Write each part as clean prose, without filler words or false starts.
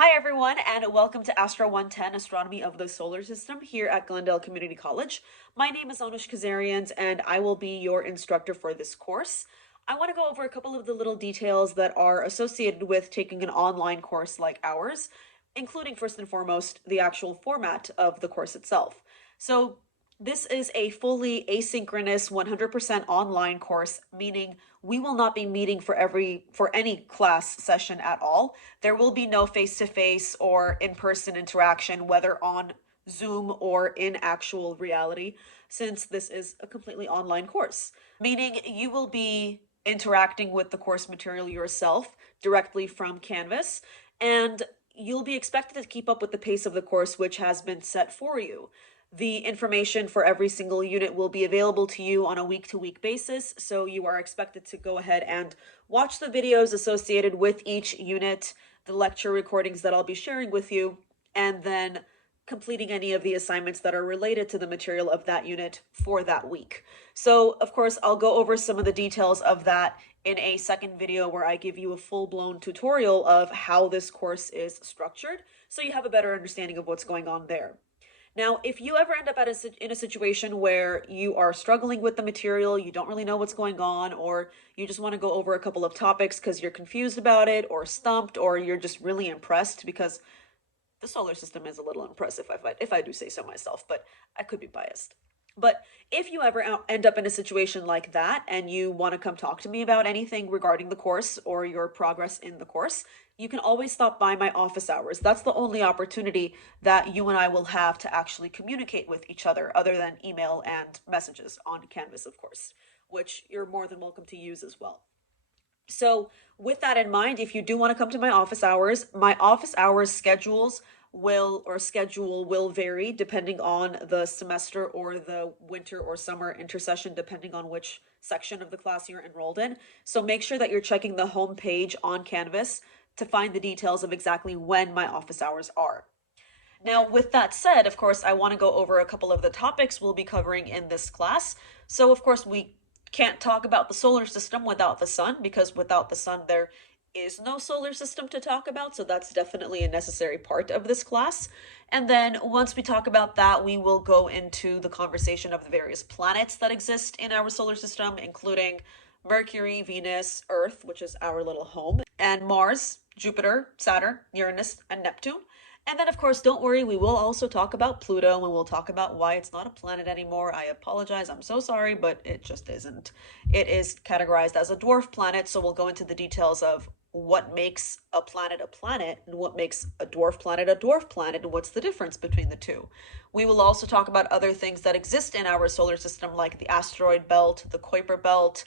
Hi everyone, and welcome to Astro 110 Astronomy of the Solar System here at Glendale Community College. My name is Anoush Kazarians, and I will be your instructor for this course. I want to go over a couple of the little details that are associated with taking an online course like ours, including first and foremost the actual format of the course itself. So this is a fully asynchronous 100% online course, meaning we will not be meeting for any class session at all. There will be no face-to-face or in-person interaction, whether on Zoom or in actual reality, since this is a completely online course. Meaning you will be interacting with the course material yourself directly from Canvas, and you'll be expected to keep up with the pace of the course, which has been set for you. The information for every single unit will be available to you on a week-to-week basis, so you are expected to go ahead and watch the videos associated with each unit, the lecture recordings that I'll be sharing with you, and then completing any of the assignments that are related to the material of that unit for that week. So, of course, I'll go over some of the details of that in a second video where I give you a full-blown tutorial of how this course is structured, so you have a better understanding of what's going on there. Now, if you ever end up in a situation where you are struggling with the material, you don't really know what's going on, or you just want to go over a couple of topics because you're confused about it, or stumped, or you're just really impressed, because the solar system is a little impressive, if I do say so myself, but I could be biased. But if you ever end up in a situation like that and you want to come talk to me about anything regarding the course or your progress in the course, you can always stop by my office hours. That's the only opportunity that you and I will have to actually communicate with each other than email and messages on Canvas, of course, which you're more than welcome to use as well. So with that in mind, if you do want to come to my office hours schedule will vary depending on the semester or the winter or summer intersession, depending on which section of the class you're enrolled in. So make sure that you're checking the home page on Canvas to find the details of exactly when my office hours are. Now, with that said, of course, I want to go over a couple of the topics we'll be covering in this class. So, of course, we can't talk about the solar system without the sun, because without the sun, there is no solar system to talk about. So that's definitely a necessary part of this class. And then once we talk about that, we will go into the conversation of the various planets that exist in our solar system, including Mercury, Venus, Earth, which is our little home, and Mars, Jupiter, Saturn, Uranus, and Neptune. And then, of course, don't worry, we will also talk about Pluto, and we'll talk about why it's not a planet anymore. I apologize, I'm so sorry, but it just isn't. It is categorized as a dwarf planet, so we'll go into the details of what makes a planet, and what makes a dwarf planet, and what's the difference between the two. We will also talk about other things that exist in our solar system, like the asteroid belt, the Kuiper belt,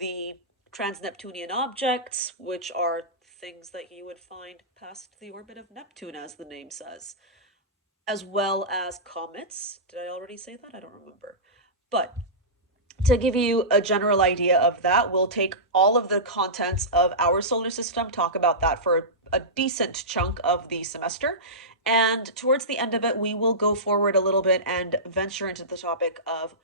the trans-Neptunian objects, which are things that you would find past the orbit of Neptune, as the name says, as well as comets. Did I already say that? I don't remember. But to give you a general idea of that, we'll take all of the contents of our solar system, talk about that for a decent chunk of the semester, and towards the end of it, we will go forward a little bit and venture into the topic of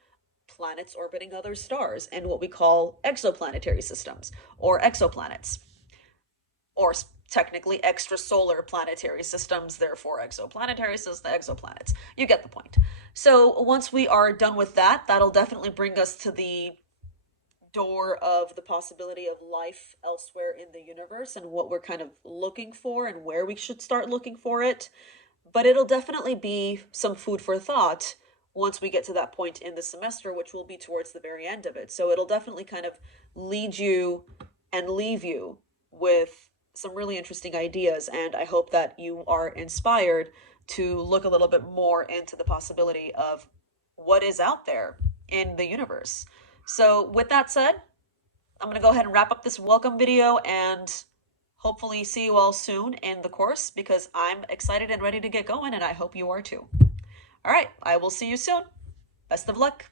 planets orbiting other stars and what we call exoplanetary systems, or exoplanets, or technically extrasolar planetary systems, therefore exoplanetary systems, exoplanets. You get the point. So once we are done with that, that'll definitely bring us to the door of the possibility of life elsewhere in the universe and what we're kind of looking for and where we should start looking for it. But it'll definitely be some food for thought once we get to that point in the semester, which will be towards the very end of it. So it'll definitely kind of lead you and leave you with some really interesting ideas, and I hope that you are inspired to look a little bit more into the possibility of what is out there in the universe. So with that said, I'm going to go ahead and wrap up this welcome video and hopefully see you all soon in the course, because I'm excited and ready to get going, and I hope you are too. All right, I will see you soon. Best of luck.